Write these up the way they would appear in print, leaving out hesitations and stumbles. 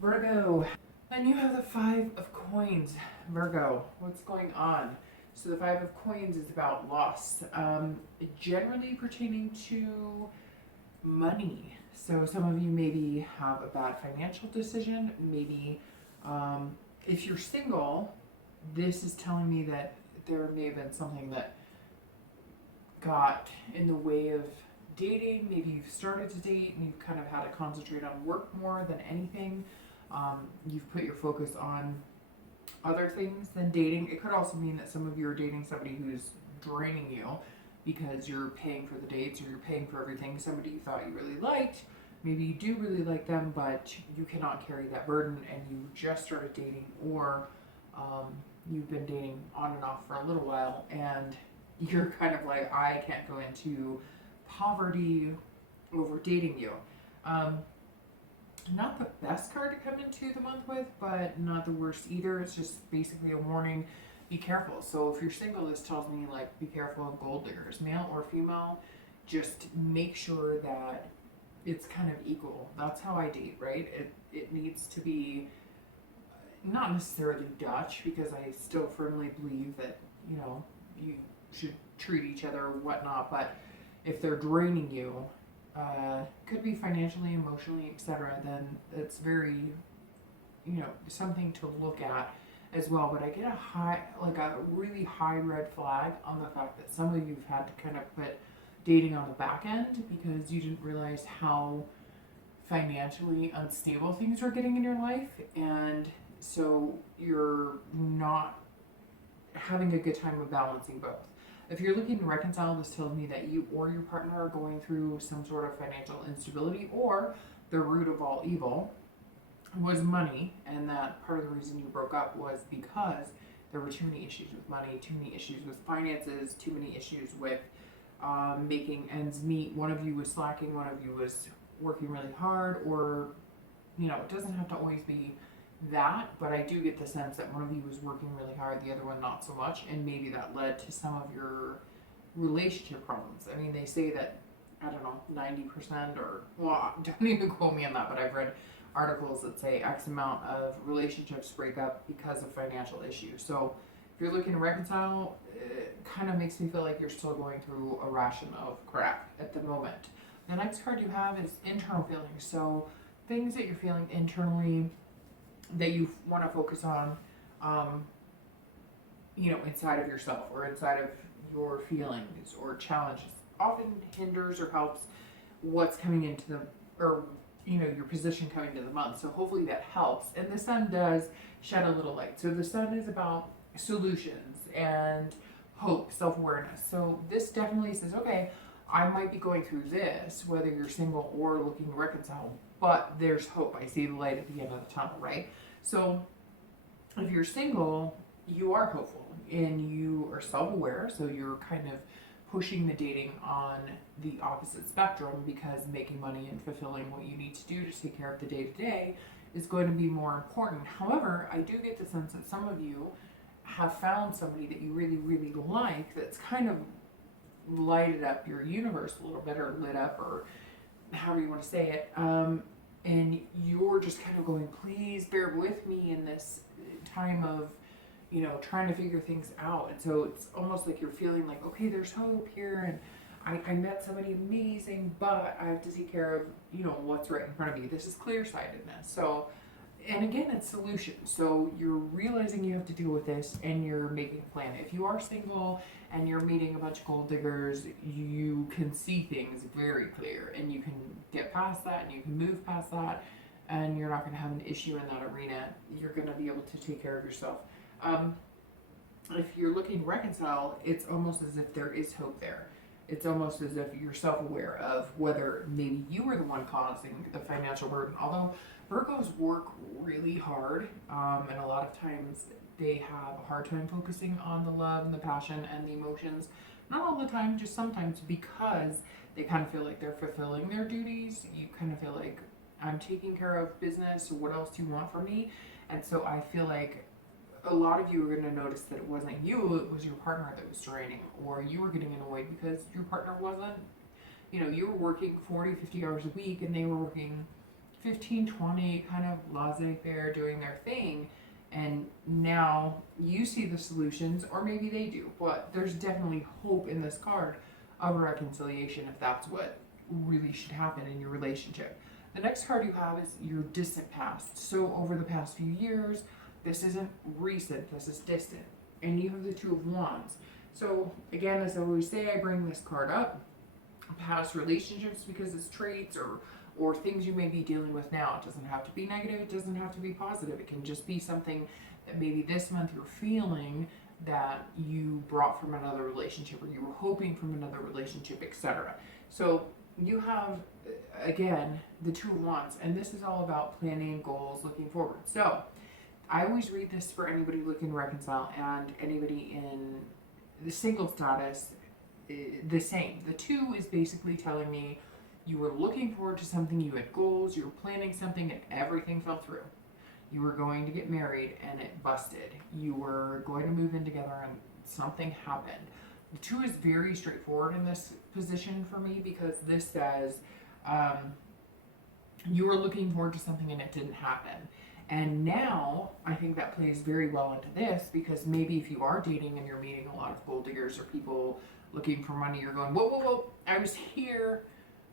Virgo, and you have the Five of Coins. Virgo, what's going on? So the Five of Coins is about loss, generally pertaining to money. So some of you maybe have a bad financial decision. Maybe if you're single, this is telling me that there may have been something that got in the way of dating. Maybe you've started to date and you've kind of had to concentrate on work more than anything. You've put your focus on other things than dating. It could also mean that some of you are dating somebody who's draining you because you're paying for the dates or you're paying for everything. Somebody you thought you really liked, maybe you do really like them, but you cannot carry that burden and you just started dating, or you've been dating on and off for a little while and you're kind of like, I can't go into poverty over dating you. Not the best card to come into the month with, but not the worst either. It's just basically a warning. Be careful. So if you're single, this tells me like be careful of gold diggers, male or female. Just make sure that it's kind of equal. That's how I date, right? It needs to be not necessarily Dutch, because I still firmly believe that, you should treat each other or whatnot, but if they're draining you, could be financially, emotionally, etc., then it's very, something to look at as well. But I get a really high red flag on the fact that some of you've had to kind of put dating on the back end because you didn't realize how financially unstable things are getting in your life, and so you're not having a good time of balancing both. If you're looking to reconcile, this tells me that you or your partner are going through some sort of financial instability, or the root of all evil was money, and that part of the reason you broke up was because there were too many issues with money, too many issues with finances, too many issues with making ends meet. One of you was slacking, one of you was working really hard, or, it doesn't have to always be that, but I do get the sense that one of you was working really hard, the other one not so much, and maybe that led to some of your relationship problems. I mean, they say that, I don't know, 90%, or, well, don't even quote me on that, but I've read articles that say X amount of relationships break up because of financial issues. So if you're looking to reconcile, it kind of makes me feel like you're still going through a ration of crap at the moment. The next card you have is internal feelings. So things that you're feeling internally that you want to focus on, inside of yourself or inside of your feelings or challenges, often hinders or helps what's coming into the, or, your position coming to the month. So hopefully that helps. And the sun does shed a little light. So the sun is about solutions and hope, self-awareness. So this definitely says, okay, I might be going through this, whether you're single or looking to reconcile, but there's hope. I see the light at the end of the tunnel, right? So if you're single, you are hopeful and you are self-aware. So you're kind of pushing the dating on the opposite spectrum, because making money and fulfilling what you need to do to take care of the day-to-day is going to be more important. However, I do get the sense that some of you have found somebody that you really, really like, that's kind of lighted up your universe a little bit, or lit up, or however you want to say it, and you're just kind of going, please bear with me in this time of, trying to figure things out. And so it's almost like you're feeling like, okay, there's hope here, and I met somebody amazing, but I have to take care of, what's right in front of you. This is clear-sightedness. So, and again, it's solutions. So you're realizing you have to deal with this, and you're making a plan. If you are single and you're meeting a bunch of gold diggers, you can see things very clear, and you can get past that, and you can move past that, and you're not going to have an issue in that arena. You're going to be able to take care of yourself. If you're looking to reconcile, it's almost as if there is hope there. It's almost as if you're self-aware of whether maybe you were the one causing the financial burden. Although Virgos work really hard, and a lot of times they have a hard time focusing on the love and the passion and the emotions. Not all the time, just sometimes, because they kind of feel like they're fulfilling their duties. You kind of feel like, I'm taking care of business, so what else do you want from me? And so I feel like a lot of you are going to notice that it wasn't you, it was your partner that was draining, or you were getting annoyed because your partner wasn't, you were working 40, 50 hours a week and they were working 15, 20, kind of laissez-faire, doing their thing. And now you see the solutions, or maybe they do, but there's definitely hope in this card of a reconciliation if that's what really should happen in your relationship. The next card you have is your distant past. So over the past few years, this isn't recent, this is distant. And you have the Two of Wands. So again, as I always say, I bring this card up, past relationships, because it's traits or things you may be dealing with now. It doesn't have to be negative, it doesn't have to be positive. It can just be something that maybe this month you're feeling that you brought from another relationship, or you were hoping from another relationship, etc. So you have, again, the Two of Wands, and this is all about planning, goals, looking forward. So I always read this for anybody looking to reconcile and anybody in the single status, the same. The two is basically telling me you were looking forward to something, you had goals, you were planning something, and everything fell through. You were going to get married and it busted. You were going to move in together and something happened. The two is very straightforward in this position for me, because this says you were looking forward to something and it didn't happen. And now I think that plays very well into this, because maybe if you are dating and you're meeting a lot of gold diggers or people looking for money, you're going, whoa, whoa, whoa, I was here,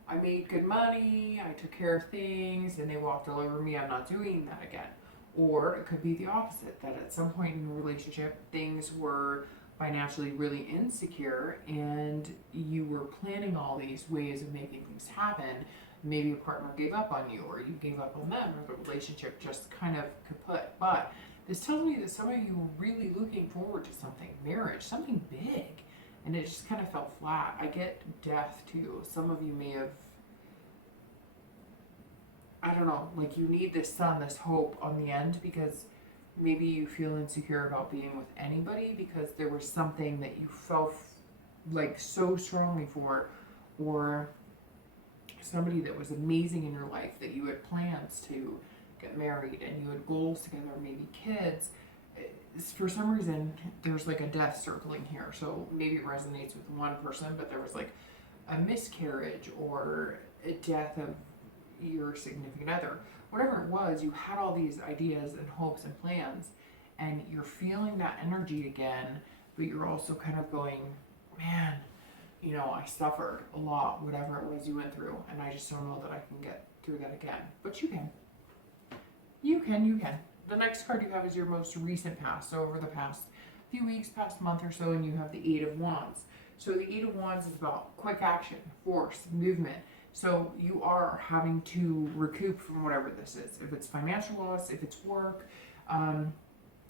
I made good money, I took care of things, and they walked all over me, I'm not doing that again. Or it could be the opposite, that at some point in the relationship, things were financially really insecure and you were planning all these ways of making things happen. Maybe a partner gave up on you, or you gave up on them, or the relationship just kind of kaput. But this tells me that some of you were really looking forward to something, marriage, something big, and it just kind of fell flat. I get death too. Some of you may have, I don't know, like you need this sun, this hope on the end, because maybe you feel insecure about being with anybody because there was something that you felt like so strongly for, or somebody that was amazing in your life that you had plans to get married and you had goals together, maybe kids. For some reason, there's like a death circling here. So maybe it resonates with one person, but there was like a miscarriage or a death of your significant other. Whatever it was, you had all these ideas and hopes and plans, and you're feeling that energy again, but you're also kind of going, man, you know, I suffered a lot, whatever it was you went through, and I just don't know that I can get through that again. But you can. You can. The next card you have is your most recent past. So over the past few weeks, past month or so, and you have the Eight of Wands. So the Eight of Wands is about quick action, force, movement. So you are having to recoup from whatever this is. If it's financial loss, if it's work,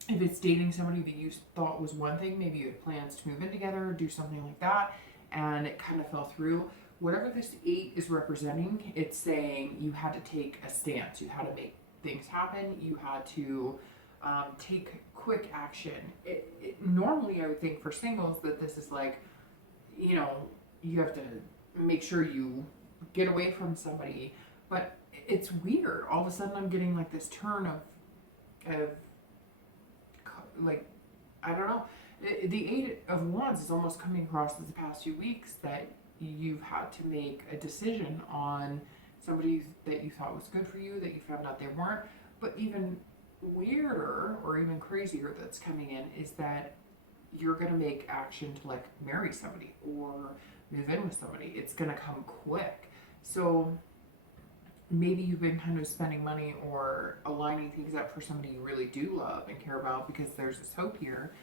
if it's dating somebody that you thought was one thing, maybe you had plans to move in together, do something like that, and it kind of fell through. Whatever this 8 is representing, it's saying you had to take a stance. You had to make things happen. You had to take quick action. Normally, I would think for singles that this is like, you know, you have to make sure you get away from somebody. But it's weird. All of a sudden, I'm getting like this turn of like, I don't know. The Eight of Wands is almost coming across as the past few weeks that you've had to make a decision on somebody that you thought was good for you, that you found out they weren't. But even weirder or even crazier that's coming in is that you're going to make action to like marry somebody or move in with somebody. It's going to come quick. So maybe you've been kind of spending money or aligning things up for somebody you really do love and care about, because there's this hope here.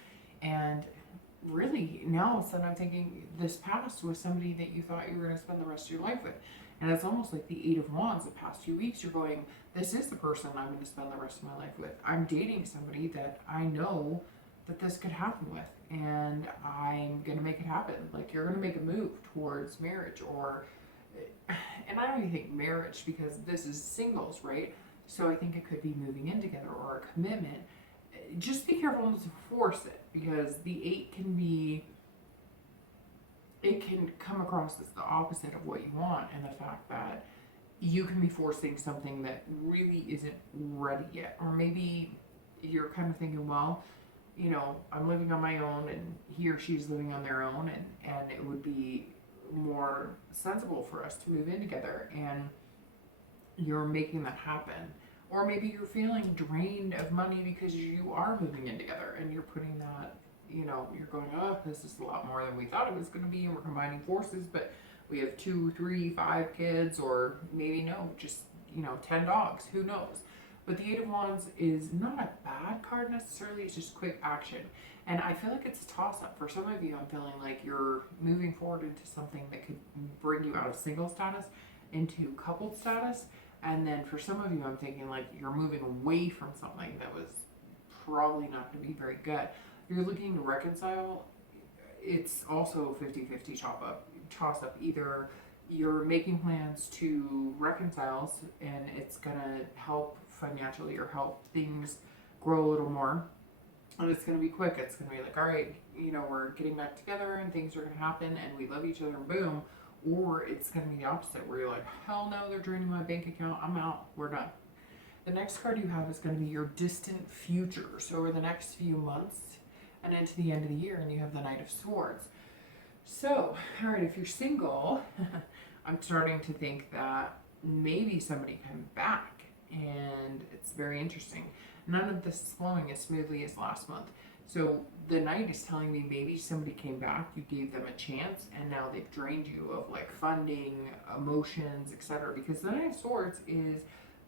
And really, now all of a sudden I'm thinking this past was somebody that you thought you were going to spend the rest of your life with. And it's almost like the Eight of Wands. The past few weeks, you're going, this is the person I'm going to spend the rest of my life with. I'm dating somebody that I know that this could happen with, and I'm going to make it happen. Like, you're going to make a move towards marriage, or, and I don't even think marriage, because this is singles, right? So I think it could be moving in together or a commitment. Just be careful not to force it, because the 8 can be, it can come across as the opposite of what you want, and the fact that you can be forcing something that really isn't ready yet. Or maybe you're kind of thinking, well, you know, I'm living on my own and he or she's living on their own, and it would be more sensible for us to move in together. And you're making that happen. Or maybe you're feeling drained of money because you are moving in together and you're putting that, you're going, oh, this is a lot more than we thought it was going to be, and we're combining forces, but we have 2, 3, 5 kids, or maybe no, just, 10 dogs, who knows? But the Eight of Wands is not a bad card necessarily, it's just quick action. And I feel like it's a toss-up. For some of you, I'm feeling like you're moving forward into something that could bring you out of single status into coupled status. And then for some of you, I'm thinking like you're moving away from something that was probably not going to be very good. You're looking to reconcile. It's also 50-50 toss-up. Either you're making plans to reconcile and it's going to help financially or help things grow a little more. And it's going to be quick. It's going to be like, all right, we're getting back together and things are going to happen and we love each other and boom. Or it's going to be the opposite where you're like, hell no, they're draining my bank account. I'm out. We're done. The next card you have is going to be your distant future. So over the next few months and into the end of the year, and you have the Knight of Swords. So, all right, if you're single, I'm starting to think that maybe somebody comes back, and it's very interesting. None of this is flowing as smoothly as last month. So the Knight is telling me maybe somebody came back, you gave them a chance, and now they've drained you of like funding, emotions, etc. Because the Knight of Swords is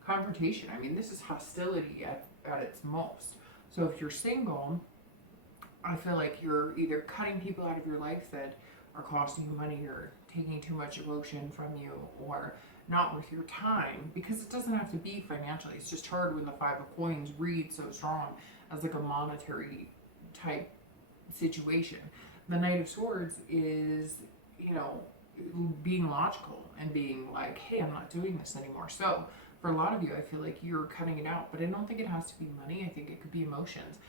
confrontation. I mean, this is hostility at its most. So if you're single, I feel like you're either cutting people out of your life that are costing you money or taking too much emotion from you, or not worth your time, because it doesn't have to be financially. It's just hard when the Five of Coins reads so strong as like a monetary type situation. The Knight of Swords is, being logical and being like, hey, I'm not doing this anymore. So for a lot of you, I feel like you're cutting it out, but I don't think it has to be money. I think it could be emotions.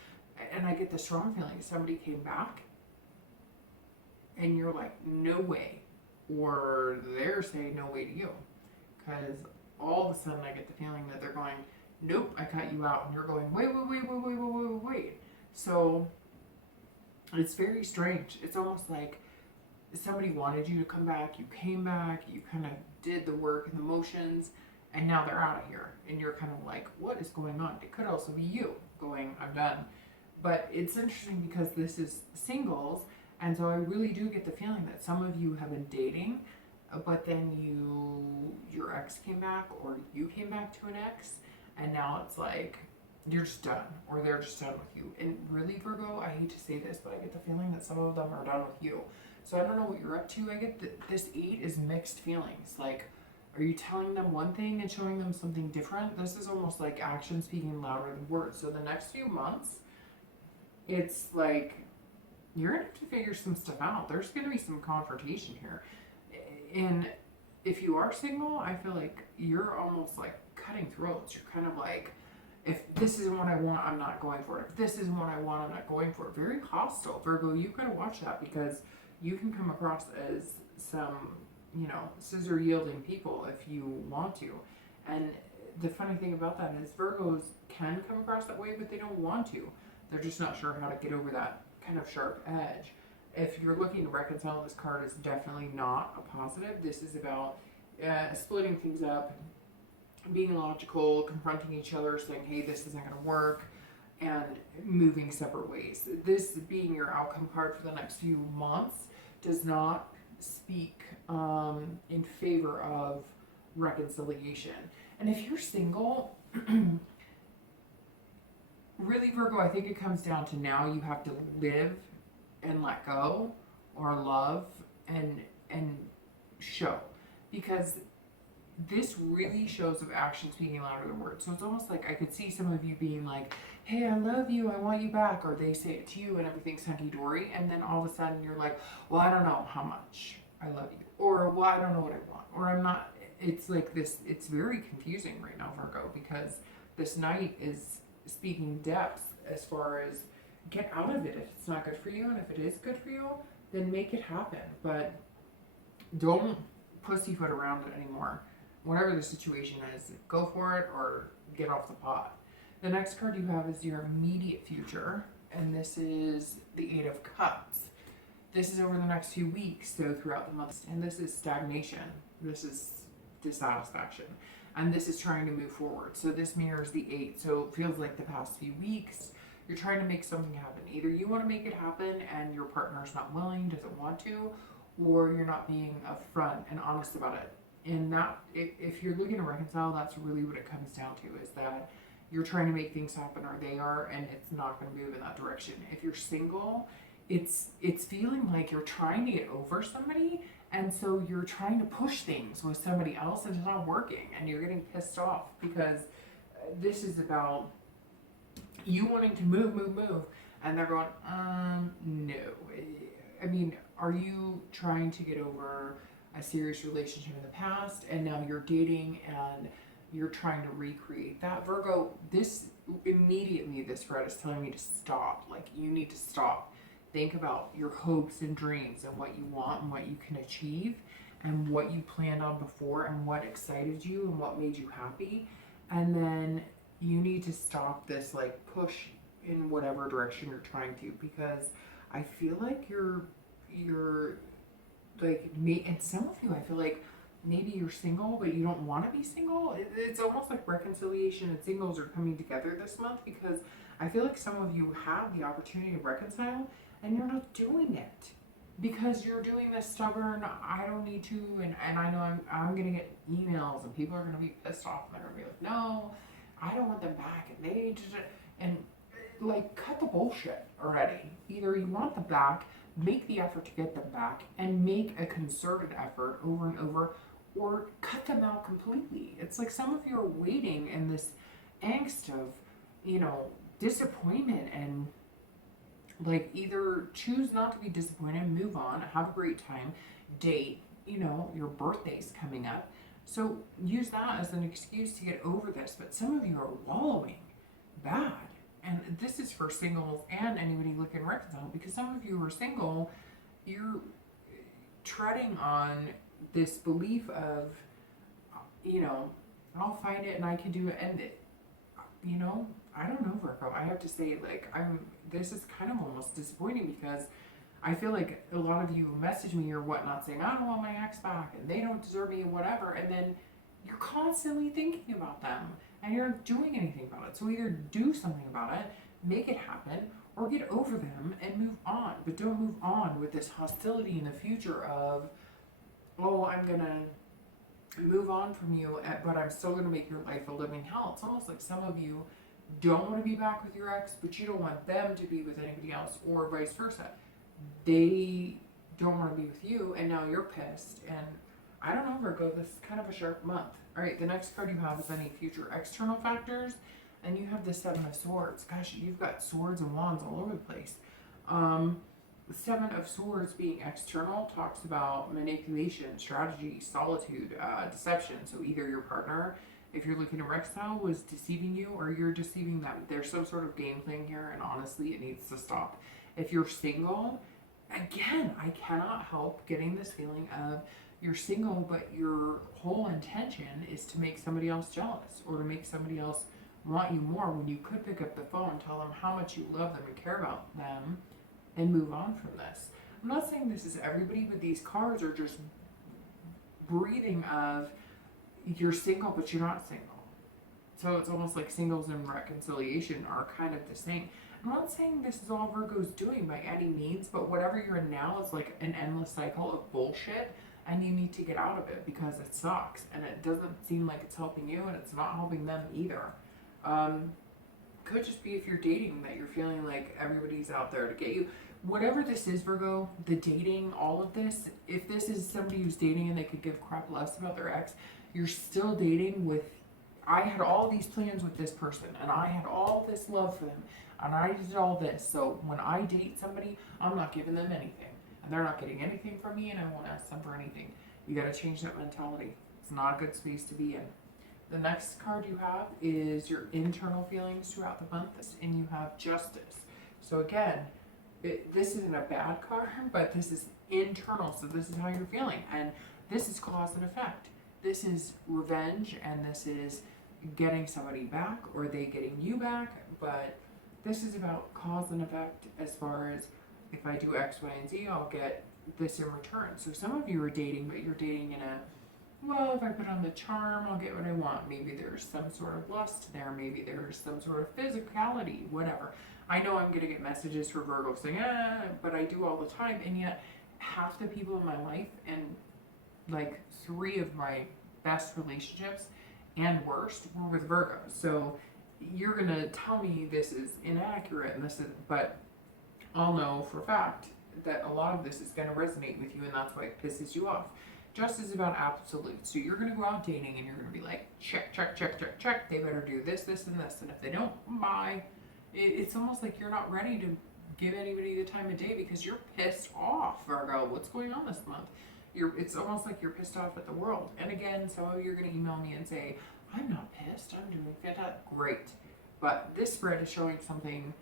And I get the strong feeling somebody came back and you're like, no way. Or they're saying no way to you. Because all of a sudden I get the feeling that they're going, nope, I cut you out. And you're going, wait. So it's very strange. It's almost like somebody wanted you to come back. You came back. You kind of did the work and the motions. And now they're out of here. And you're kind of like, what is going on? It could also be you going, I'm done. But it's interesting because this is singles. And so I really do get the feeling that some of you have been dating, but then your ex came back, or you came back to an ex, and now it's like you're just done, or they're just done with you. And really, Virgo, I hate to say this, but I get the feeling that some of them are done with you. So I don't know what you're up to. I get that this 8 is mixed feelings. Like, are you telling them one thing and showing them something different? This is almost like action speaking louder than words. So the next few months, it's like you're going to have to figure some stuff out. There's going to be some confrontation here. And if you are single, I feel like you're almost like cutting throats. You're kind of like, if this isn't what I want, I'm not going for it. If this isn't what I want, I'm not going for it. Very hostile. Virgo, you've got to watch that, because you can come across as some, scissor yielding people if you want to. And the funny thing about that is Virgos can come across that way, but they don't want to. They're just not sure how to get over that kind of sharp edge. If you're looking to reconcile, this card is definitely not a positive. This is about splitting things up, being logical, confronting each other, saying, hey, this isn't going to work, and moving separate ways. This being your outcome card for the next few months does not speak in favor of reconciliation. And if you're single, really, Virgo, I think it comes down to now you have to live and let go, or love and show, because this really shows of action speaking louder than words. So it's almost like I could see some of you being like, hey, I love you, I want you back, or they say it to you and everything's hunky-dory, and then all of a sudden you're like, well, I don't know how much I love you, or well, I don't know what I want, or I'm not. It's like this, it's very confusing right now, Virgo, because this Knight is speaking depth as far as get out of it if it's not good for you, and if it is good for you, then make it happen. But don't pussyfoot around it anymore. Whatever the situation is, go for it or get off the pot. The next card you have is your immediate future, and this is the 8 of Cups. This is over the next few weeks, so throughout the month, and this is stagnation. This is dissatisfaction. and this is trying to move forward. So this mirrors the 8. So it feels like the past few weeks, you're trying to make something happen. Either you want to make it happen and your partner's not willing, doesn't want to, or you're not being upfront and honest about it. And that, if you're looking to reconcile, that's really what it comes down to, is that you're trying to make things happen, or they are, and it's not going to move in that direction. If you're single, it's feeling like you're trying to get over somebody, and so you're trying to push things with somebody else, and it's not working, and you're getting pissed off because this is about you wanting to move, and they're going, no. I mean, are you trying to get over a serious relationship in the past, and now you're dating and you're trying to recreate that? Virgo, this spread is telling me to stop. Like, you need to stop. Think about your hopes and dreams and what you want and what you can achieve and what you planned on before and what excited you and what made you happy. And then you need to stop this like push in whatever direction you're trying to, because I feel like you're like me, and some of you, I feel like maybe you're single but you don't want to be single. It's almost like reconciliation and singles are coming together this month, because I feel like some of you have the opportunity to reconcile and you're not doing it because you're doing this stubborn, I don't need to, and I know I'm gonna get emails and people are gonna be pissed off and they're gonna be like, no, I don't want them back, and they just, and like, cut the bullshit already. Either you want them back, make the effort to get them back, and make a concerted effort over and over, or cut them out completely. It's like some of you are waiting in this angst of, disappointment, and like, either choose not to be disappointed, move on, have a great time, date, your birthday's coming up. So use that as an excuse to get over this. But some of you are wallowing bad. And this is for singles and anybody looking to reconcile, because some of you are single, you're treading on this belief of, I'll find it and I can do it. And, I don't know, Virgo. I have to say, like, this is kind of almost disappointing, because I feel like a lot of you message me or whatnot saying, I don't want my ex back and they don't deserve me or whatever. And then you're constantly thinking about them and you're not doing anything about it. So either do something about it, make it happen, or get over them and move on. But don't move on with this hostility in the future of, oh, I'm going to move on from you, but I'm still going to make your life a living hell. It's almost like some of you don't want to be back with your ex, but you don't want them to be with anybody else, or vice versa. They don't want to be with you, and now you're pissed. And I don't know, Virgo, this is kind of a sharp month. All right, the next card you have is any future external factors, and you have the 7 of Swords. Gosh, you've got swords and wands all over the place. The 7 of Swords being external talks about manipulation, strategy, solitude, deception. So either your partner, if you're looking to reconcile, was deceiving you, or you're deceiving them. There's some sort of game playing here, and honestly, it needs to stop. If you're single, again, I cannot help getting this feeling of you're single, but your whole intention is to make somebody else jealous, or to make somebody else want you more, when you could pick up the phone, tell them how much you love them and care about them, and move on from this. I'm not saying this is everybody, but these cards are just breathing of you're single, but you're not single. So it's almost like singles and reconciliation are kind of the same. I'm not saying this is all Virgo's doing by any means, but whatever you're in now is like an endless cycle of bullshit, and you need to get out of it because it sucks, and it doesn't seem like it's helping you, and it's not helping them either. Could just be if you're dating that you're feeling like everybody's out there to get you. Whatever this is, Virgo, the dating, all of this, if this is somebody who's dating and they could give crap less about their ex, you're still dating with, I had all these plans with this person, and I had all this love for them, and I did all this. So when I date somebody, I'm not giving them anything, and they're not getting anything from me, and I won't ask them for anything. You got to change that mentality. It's not a good space to be in. The next card you have is your internal feelings throughout the month, and you have Justice. So again, this isn't a bad card, but this is internal, so this is how you're feeling, and this is cause and effect. This is revenge, and this is getting somebody back, or they getting you back, but this is about cause and effect as far as, if I do X, Y, and Z, I'll get this in return. So some of you are dating, but you're dating in a well, if I put on the charm, I'll get what I want. Maybe there's some sort of lust there. Maybe there's some sort of physicality, whatever. I know I'm going to get messages for Virgo saying, but I do all the time. And yet, half the people in my life, and like 3 of my best relationships and worst, were with Virgos. So you're going to tell me this is inaccurate, and this is, but I'll know for a fact that a lot of this is going to resonate with you, and that's why it pisses you off. Justice is about absolute. So you're going to go out dating and you're going to be like, check, check, check, check, check. They better do this, this, and this. And if they don't, bye. It's almost like you're not ready to give anybody the time of day because you're pissed off, Virgo. What's going on this month? It's almost like you're pissed off at the world. And again, some of you are going to email me and say, I'm not pissed. I'm doing fantastic. Great. But this spread is showing something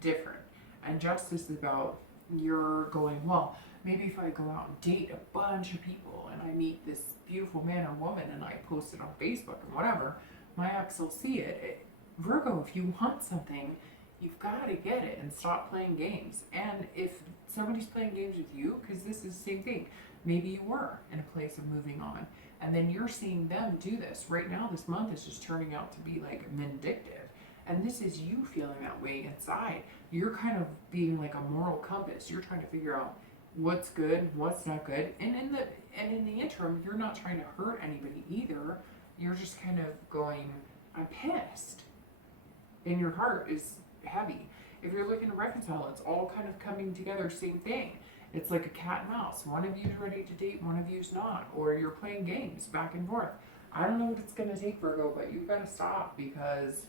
different. And justice is about you're going, well, maybe if I go out and date a bunch of people and I meet this beautiful man or woman and I post it on Facebook and whatever, my ex will see it. Virgo, if you want something, you've got to get it and stop playing games. And if somebody's playing games with you, because this is the same thing, maybe you were in a place of moving on and then you're seeing them do this. Right now, this month is just turning out to be like vindictive. And this is you feeling that way inside. You're kind of being like a moral compass. You're trying to figure out what's good, what's not good. And in the interim, you're not trying to hurt anybody either. You're just kind of going, I'm pissed. And your heart is heavy. If you're looking to reconcile, it's all kind of coming together, same thing. It's like a cat and mouse. One of you's ready to date, one of you's not. Or you're playing games back and forth. I don't know what it's going to take, Virgo, but you've got to stop because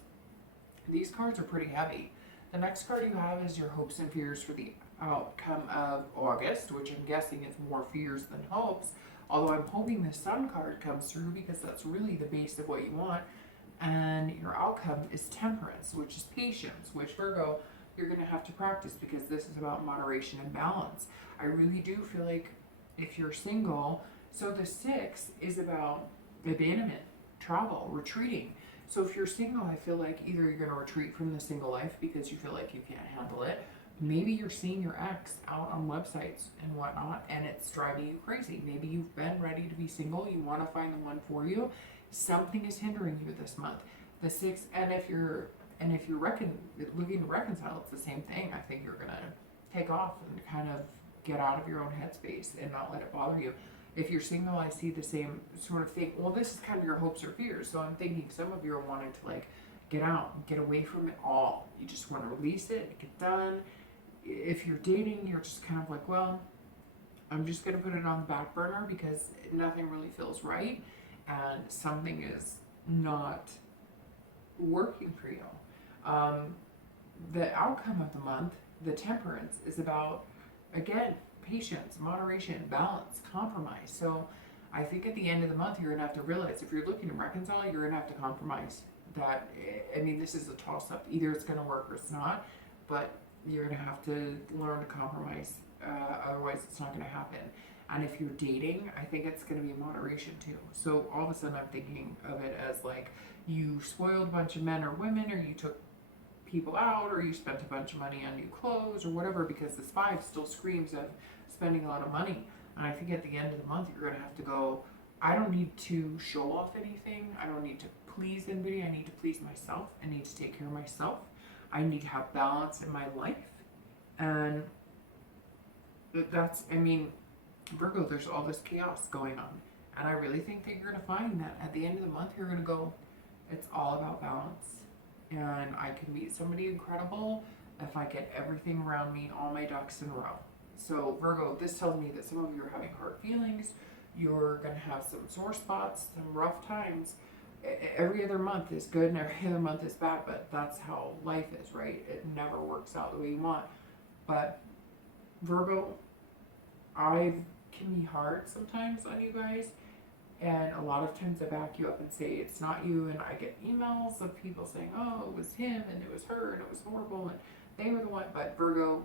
these cards are pretty heavy. The next card you have is your hopes and fears for the outcome of August, which I'm guessing is more fears than hopes. Although I'm hoping the Sun card comes through because that's really the base of what you want. And your outcome is temperance, which is patience, which Virgo, you're going to have to practice because this is about moderation and balance. I really do feel like if you're single, so the 6 is about abandonment, travel, retreating. So if you're single, I feel like either you're going to retreat from the single life because you feel like you can't handle it. Maybe you're seeing your ex out on websites and whatnot, and it's driving you crazy. Maybe you've been ready to be single. You want to find the one for you. Something is hindering you this month. The 6, and if you're looking to reconcile, it's the same thing. I think you're going to take off and kind of get out of your own headspace and not let it bother you. If you're single, I see the same sort of thing. Well, this is kind of your hopes or fears. So I'm thinking some of you are wanting to like get out, get away from it all. You just want to release it, get done. If you're dating, you're just kind of like, well, I'm just going to put it on the back burner because nothing really feels right and something is not working for you. The outcome of the month, the temperance, is about, again, patience, moderation, balance, compromise. So I think at the end of the month, you're going to have to realize if you're looking to reconcile, you're going to have to compromise. That, I mean, this is a toss-up. Either it's going to work or it's not, but you're going to have to learn to compromise. Otherwise, it's not going to happen. And if you're dating, I think it's going to be moderation too. So all of a sudden, I'm thinking of it as like you spoiled a bunch of men or women, or you took people out, or you spent a bunch of money on new clothes or whatever, because this 5 still screams of spending a lot of money. And I think at the end of the month, you're going to have to go, I don't need to show off anything. I don't need to please anybody. I need to please myself. I need to take care of myself. I need to have balance in my life. And that's, I mean, Virgo, there's all this chaos going on. And I really think that you're going to find that at the end of the month, you're going to go, it's all about balance. And I can meet somebody incredible if I get everything around me, all my ducks in a row. So Virgo, this tells me that some of you are having hard feelings. You're going to have some sore spots, some rough times. Every other month is good and every other month is bad, but that's how life is, right? It never works out the way you want. But Virgo, I can be hard sometimes on you guys. And a lot of times I back you up and say it's not you, and I get emails of people saying, oh, it was him and it was her and it was horrible and they were the one. But Virgo,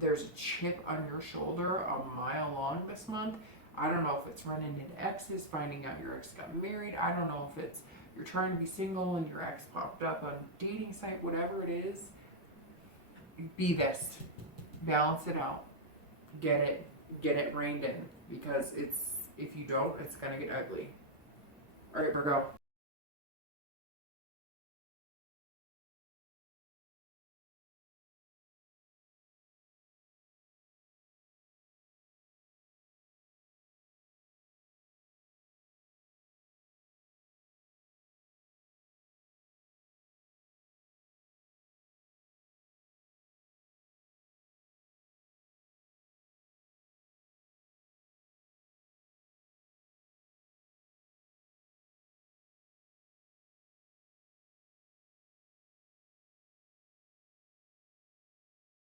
there's a chip on your shoulder a mile long this month. I don't know if it's running into exes, finding out your ex got married. I don't know if it's you're trying to be single and your ex popped up on a dating site, whatever it is. Be this. Balance it out. Get it reined in, because If you don't, it's going to get ugly. All right, Virgo.